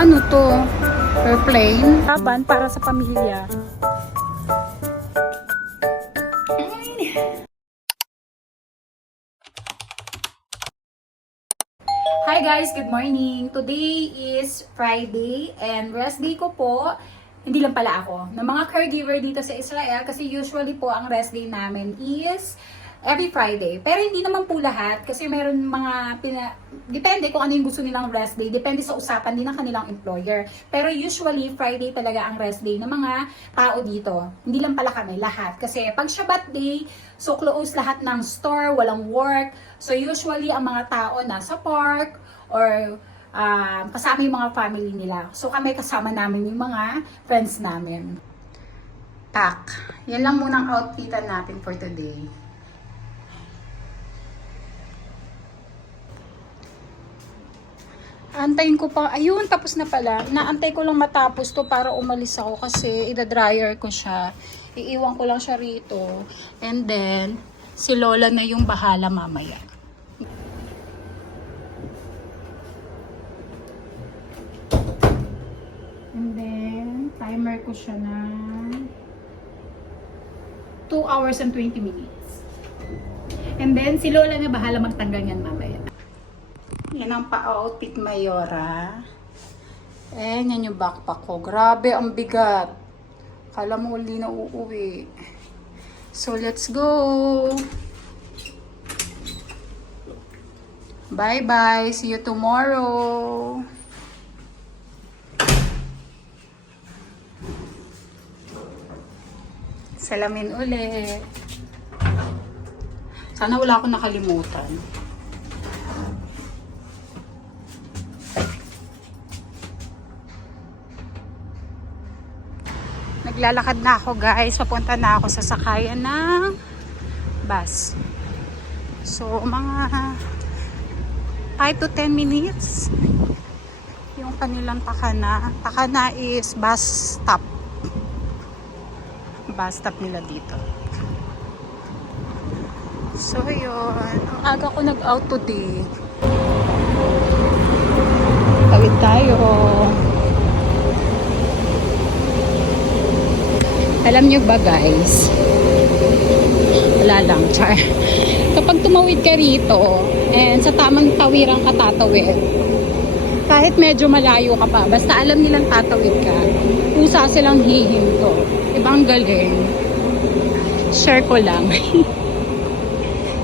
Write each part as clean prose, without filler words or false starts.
Ano to? Airplane? Laban para sa pamilya. Hi guys! Good morning! Today is Friday and rest day ko po. Hindi lang pala ako. Ng mga caregiver dito sa Israel kasi usually po ang rest day namin is every Friday. Pero hindi naman po lahat kasi meron mga depende kung ano yung gusto nilang rest day. Depende sa usapan din ng kanilang employer. Pero usually Friday talaga ang rest day ng mga tao dito. Hindi lang pala kami, lahat. Kasi pag Shabbat day, so close lahat ng store, walang work. So usually ang mga tao nasa park or kasama yung mga family nila. So kami kasama namin yung mga friends namin. Tak. Yan lang munang outfitan natin for today. Antayin ko pa. Ayun, tapos na pala. Naantay ko lang matapos to para umalis ako kasi ida-dryer ko siya. Iiwan ko lang siya rito. And then, si Lola na yung bahala mamaya. And then, timer ko siya na 2 hours and 20 minutes. And then, si Lola na bahala magtanggal yan mamaya. Yan ang pa-outfit Mayora. Eh, yan yung backpack ko. Grabe, ang bigat. Kala mo uli na uuwi. So, let's go! Bye-bye! See you tomorrow! Salamin ulit. Sana wala akong nakalimutan. Naglalakad na ako guys. Papunta na ako sa sakayan ng bus. So, mga 5 to 10 minutes. Yung kanilang Takana. Takana is bus stop. Bus stop nila dito. So, yun. Ang aga ko nag-out today. Tawid tayo. Alam nyo ba guys, wala lang, char. Kapag tumawid ka rito, and sa tamang tawirang ka tatawid, kahit medyo malayo ka pa, basta alam nilang tatawid ka, usa silang hihinto. Ibang galing. Share ko lang.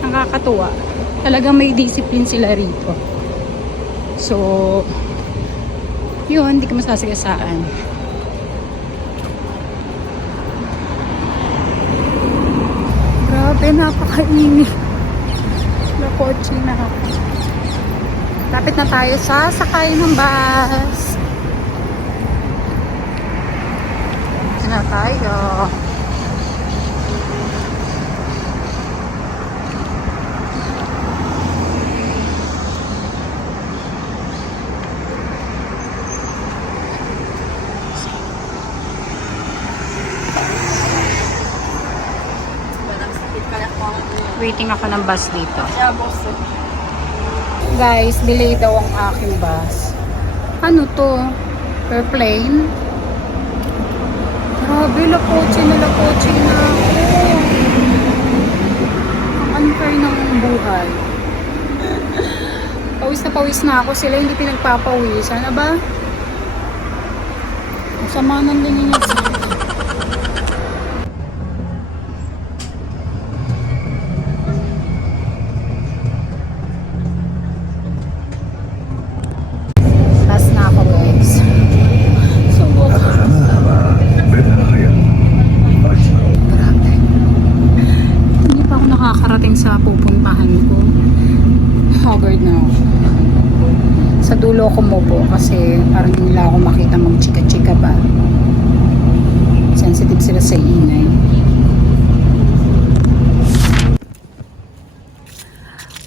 Nakakatuwa. Talagang may discipline sila rito. So, yun, hindi ka masasagasaan. Grabe, napakainit. Nakotse na ako. Lapit na tayo sa sakay ng bus. Ito na tayo. Waiting ako ng bus dito. Guys, delay daw ang aking bus. Ano to? Airplane? Grabe, lakotse na ako. Ang unfair ng buhay. Pawis na ako. Sila hindi pinagpapawis. Ano ba? Ang sama ng tingin niya. Nakakarating sa pupuntahan ko. Haggard na ako. Sa dulo ko mo kasi parang hindi nila ako makita mag-chika-chika ba. Sensitive sila sa ingay.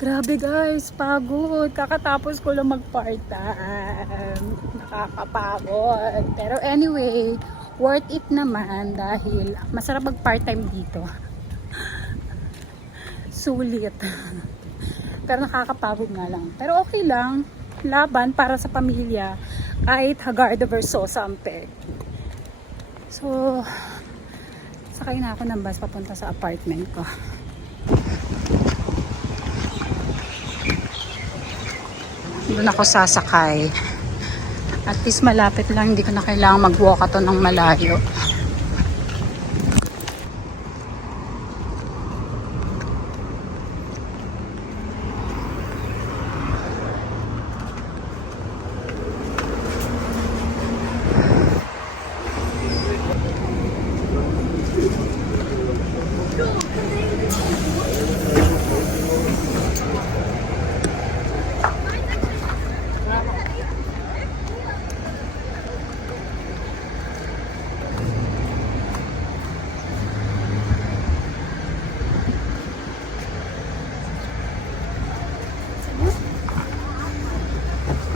Grabe guys, pagod. Kakatapos ko lang mag-part-time. Nakakapagod. Pero anyway, worth it naman dahil masarap mag-part-time dito. Sulit. Pero nakakapagod nga lang. Pero okay lang. Laban para sa pamilya. Kahit Hagarda Versosa ang peg. So, sakay na ako ng bus papunta sa apartment ko. Doon ako sasakay. At least malapit lang, hindi ko na kailangan mag-walk ato ng malayo.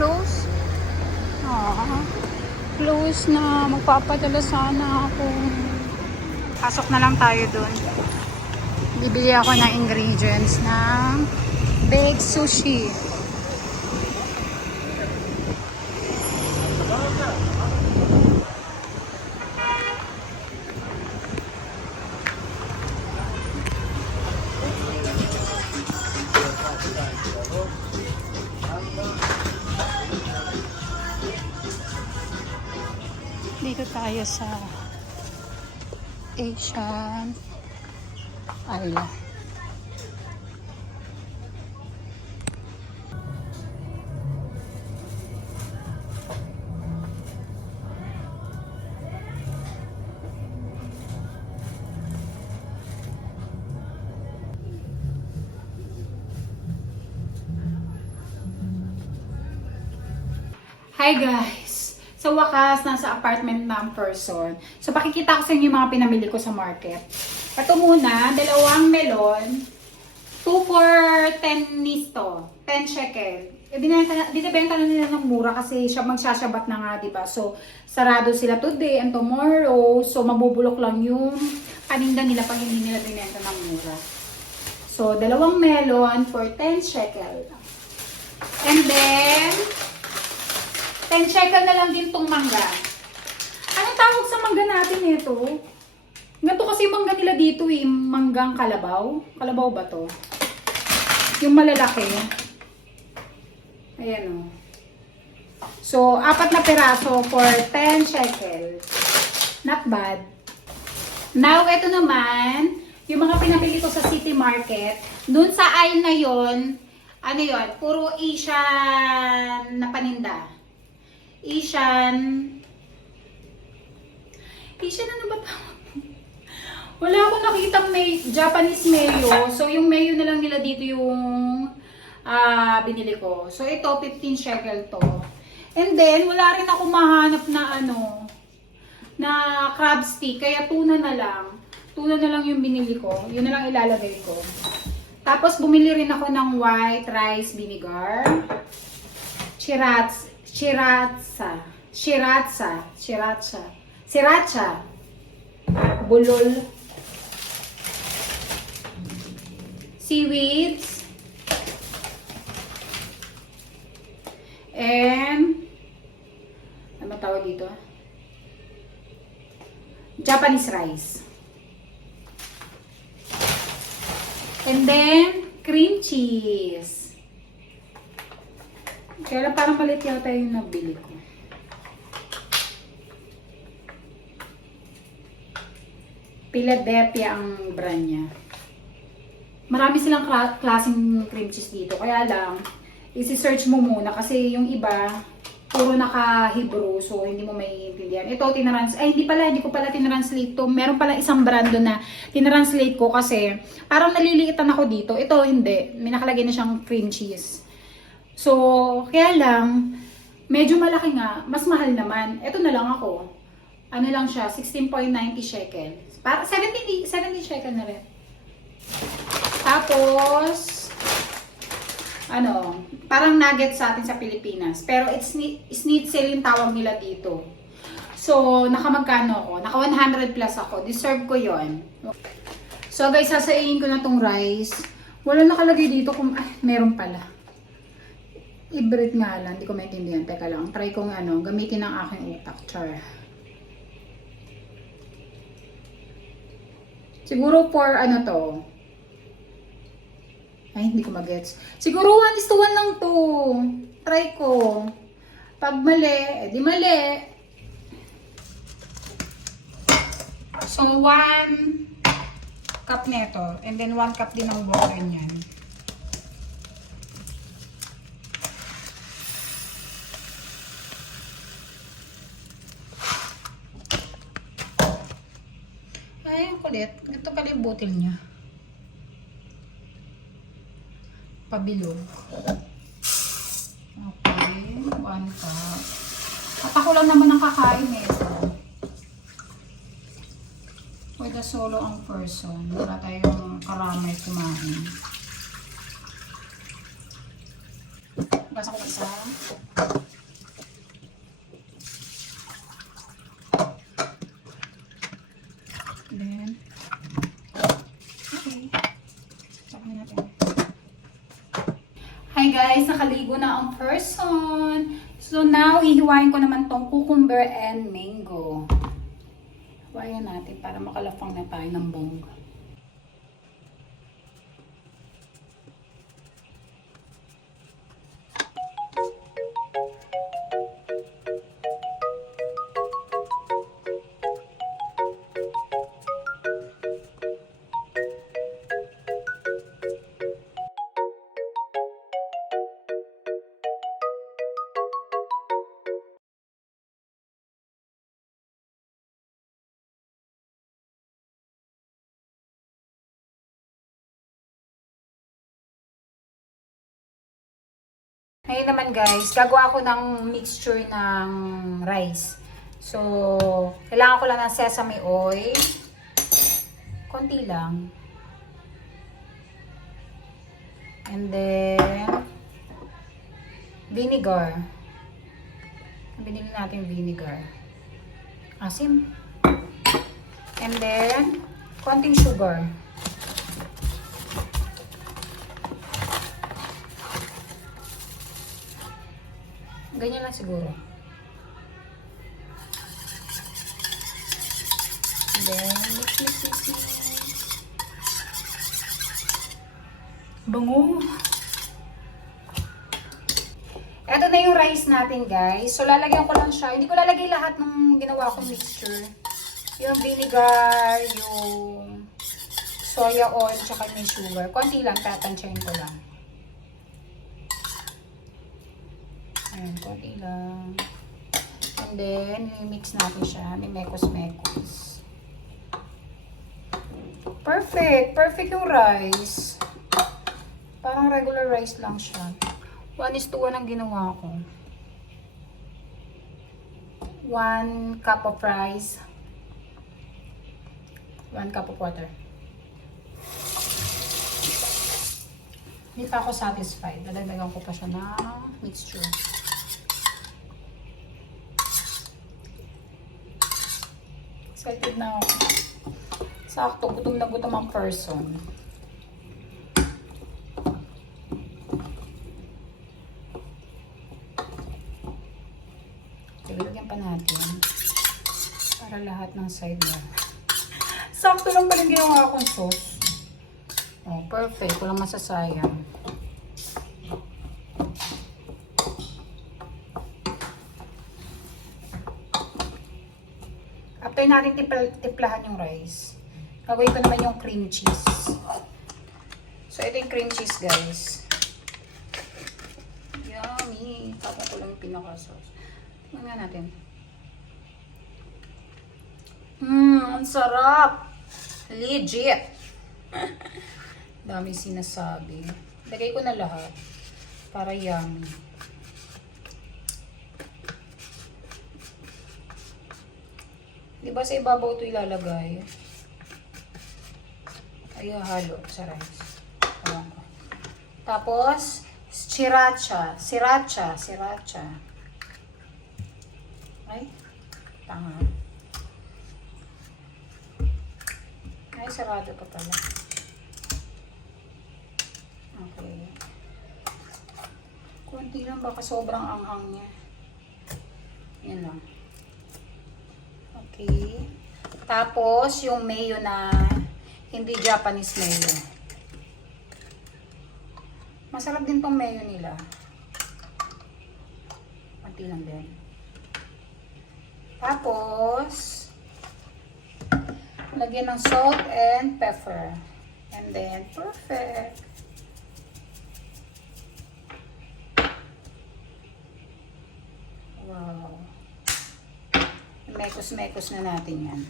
Close? Close na. Magpapadala sana ako. Pasok na lang tayo dun. Bibili ako ng ingredients ng baked sushi. Dito tayo sa Asian Island. Hi guys! Sa wakas, nasa apartment na ang person. So pakikita ko sa inyo yung mga pinamili ko sa market. Ito muna, dalawang melon. 2 for 10 nisto. 10 shekel. Dinibenta na nila ng mura kasi siya magsasyabat na nga, diba? So, sarado sila today and tomorrow. So, mabubulok lang yung paninda nila pag hindi nila binenta ng mura. So, dalawang melon for 10 shekel. And then, 10 shekel na lang din tong mangga. Anong tawag sa mangga natin ito? Ganito kasi yung mangga nila dito eh. Manggang kalabaw. Kalabaw ba to? Yung malalaki. Ayan o. So, 4 na peraso for 10 shekel. Not bad. Now, ito naman, yung mga pinabili ko sa City Market. Doon sa aisle na yon, ano yon? Puro Asian na paninda. Asian ano ba tawag? Wala akong nakitang Japanese mayo. So, yung mayo na lang nila dito yung binili ko. So, ito, 15 shekel to. And then, wala rin ako mahanap na na crab stick. Kaya tuna na lang. Tuna na lang yung binili ko. Yun na lang ilalagay ko. Tapos, bumili rin ako ng white rice vinegar. Sriracha. Bulol. Seaweeds. And, ano tawag dito? Japanese rice. And then, cream cheese. Kaya lang parang malit yata yung nabili ko. Philadelphia ang brand niya. Marami silang klaseng cream cheese dito. Kaya lang, isi-search mo muna kasi yung iba, puro naka-Hebrew. So, hindi mo maiintindihan. Ito, hindi ko pala tinranslate to. Meron pala isang brand doon na tinranslate ko kasi parang naliliitan ako dito. Ito, hindi. May nakalagay na siyang cream cheese. So, kaya lang, medyo malaki nga. Mas mahal naman. Ito na lang ako. Ano lang siya, 16.90 shekel. Para 70 shekel na rin. Tapos, parang nuggets sa atin sa Pilipinas. Pero it's schnitzel yung tawag nila dito. So, nakamagkano ako? Naka 100 plus ako. Deserve ko yon. So, guys, sasayin ko na tong rice. Wala nakalagay dito kung, meron pala. Hybrid nga lang, hindi ko maintindihan. Teka lang, try kong gamitin ang aking utak. Char. Siguro for to. Ay, hindi ko magets. Siguro 1:1 lang to. Try ko. Pag mali, di mali. So, 1 cup nito. And then 1 cup din ng water niyan. Ay, ang kulit. Ito pala yung bottle niya. Pabilog. Okay. 1 cup. At ako lang naman ang kakain nito. Pwede solo ang person. Wala tayong karamay kumain. Basa ko isa. Then, okay. Sabi natin. Hi guys, nakaligo na ang person. So now, ihiwain ko naman tong cucumber and mango. Hiwain natin para makalafang na tayo ng bongga. Ngayon naman guys, gagawa ako ng mixture ng rice. So, kailangan ko lang ng sesame oil. Konti lang. And then, vinegar. Binili natin vinegar. Asim. And then, konting sugar. Ganyan lang siguro. And then, mix. Bango. Ito na yung rice natin, guys. So, lalagyan ko lang siya. Hindi ko lalagay lahat ng ginawa kong mixture. Yung vinegar, yung soya oil, tsaka yung sugar. Konti lang, tatansyahin ko lang. Ayan, konti lang. And then, mix natin siya. May mekos-mekos. Perfect! Perfect yung rice. Parang regular rice lang siya. 1:1 ang ginawa ko. 1 cup of rice. 1 cup of water. Hindi pa ako satisfied. Dadagdagan ko pa siya ng mixture. Excited na ako. Sakto, gutom na gutom ang person. Lagyan pa natin para lahat ng side na. Sakto lang pa rin ginawa akong sauce. Oh, perfect. Walang masasayang. After natin tiplahan yung rice, gagawin ko naman yung cream cheese. So, ito yung cream cheese, guys. Yummy. Tapos ko lang yung pinaka-sauce. Tingnan nga natin. Ang sarap. Legit. Dami sinasabi. Lagay ko na lahat. Para yummy. Diba sa ibabaw ito ilalagay? Ay, halo sa rice. Ayan ko. Tapos, sriracha. Ay, tanga. Ay, sarado pa pala. Okay. Kunti lang, baka sobrang anghang niya. Yan lang. Okay. Tapos, yung mayo na hindi Japanese mayo. Masarap din tong mayo nila. Kunti lang din. Tapos, lagyan ng salt and pepper. And then, perfect. Wow. Mekos-mekos na natin yan.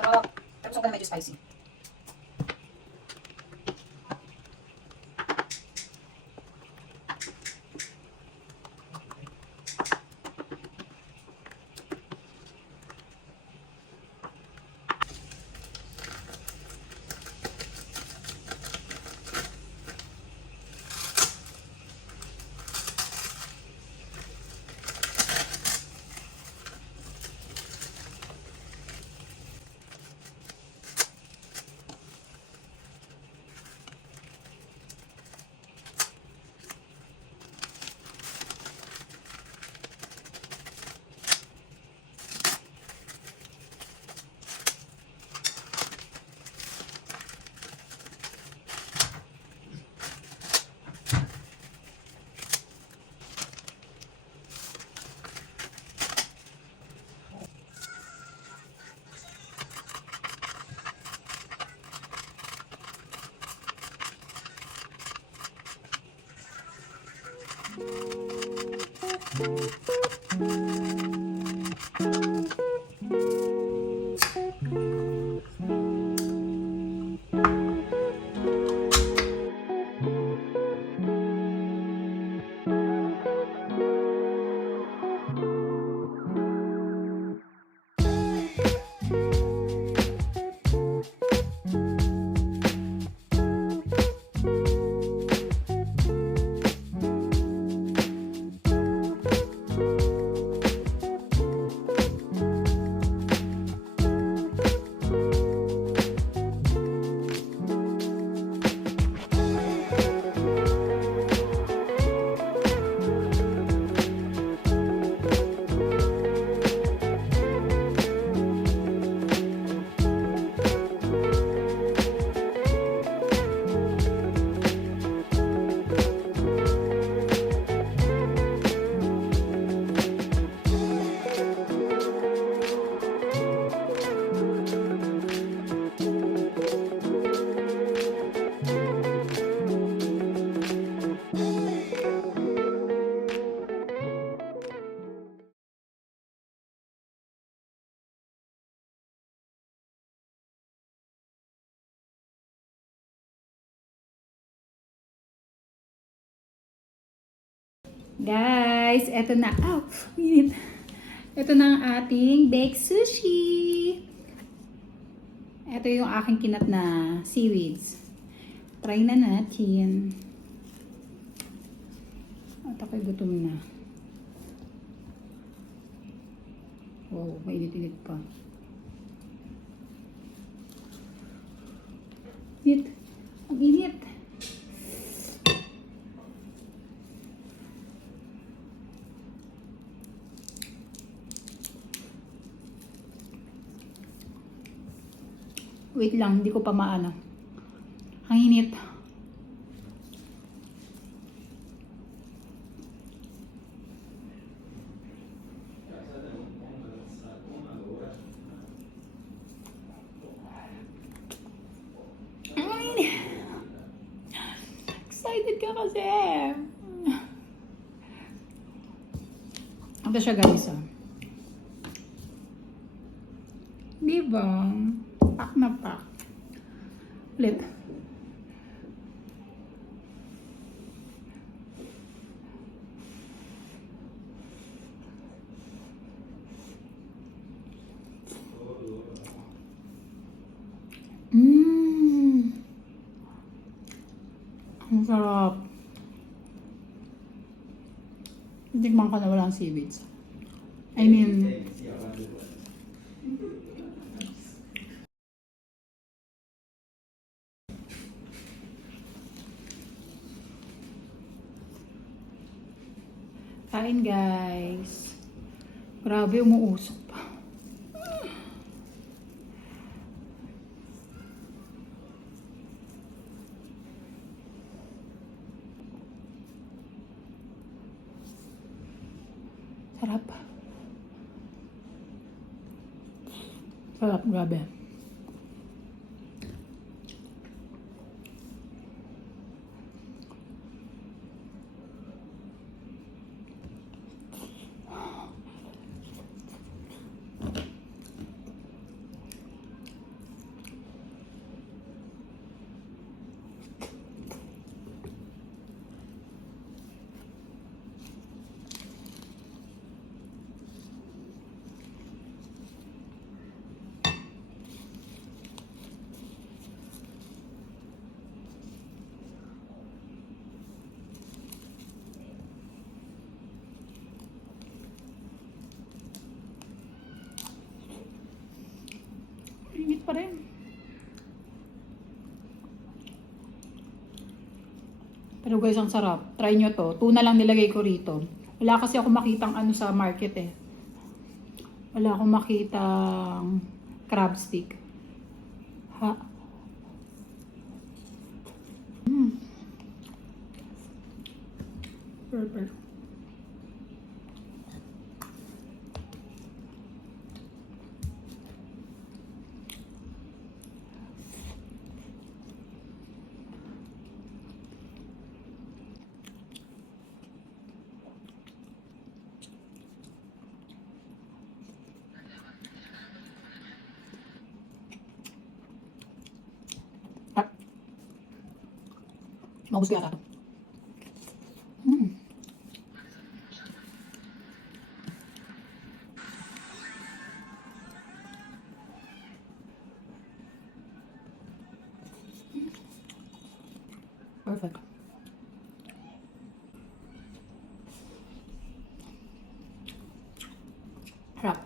Sarap. Tapos ako na medyo spicy. Guys, eto na. Oh, init. Ito na ang ating baked sushi. Ito yung aking kinat na seaweeds. Try na natin. At ako'y gutom na. Wow, mainit-init pa. Init. Ang init. Wait lang, hindi ko pa maano. Ang init. Ang init. Excited ka kasi. Ito siya guys. Oh. Diba? Pak na pak. Ulit. Ang sarap. Tikman ko na walang seaweeds. I mean, kain guys. Grabe, umuusok pa. Sarap. Sarap, grabe. Init pa rin. Pero guys, ang sarap. Try nyo to. Tuna lang nilagay ko rito. Wala kasi ako makitang ano sa market eh. Wala akong makitang crab stick. Ha? Perfect. Maubos ko yata ito. Perfect. Sarap.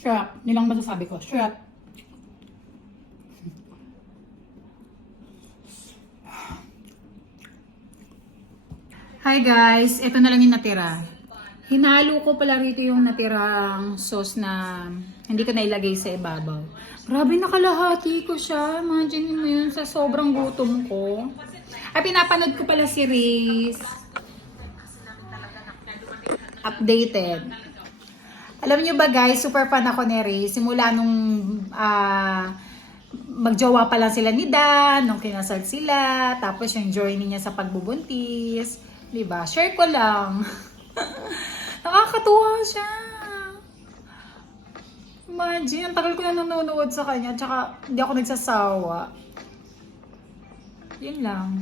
Sarap. Nilang masasabi ko. Sarap. Hi guys, ito na lang yung natira. Hinalo ko pala rito yung natirang sauce na hindi ko nailagay sa ibabaw. Grabe, nakalahati ko siya. Imagine mo yun sa sobrang gutom ko. Ay, pinapanood ko pala si Riz. Updated. Alam niyo ba guys, super fan ako ni Riz. Simula nung magjowa pa lang sila ni Dan, nung kinasal sila, tapos yung journey niya sa pagbubuntis. Diba? Share ko lang. Nakakatuwa siya. Imagine, ang tagal ko na nanonood sa kanya, tsaka hindi ako nagsasawa. Yun lang.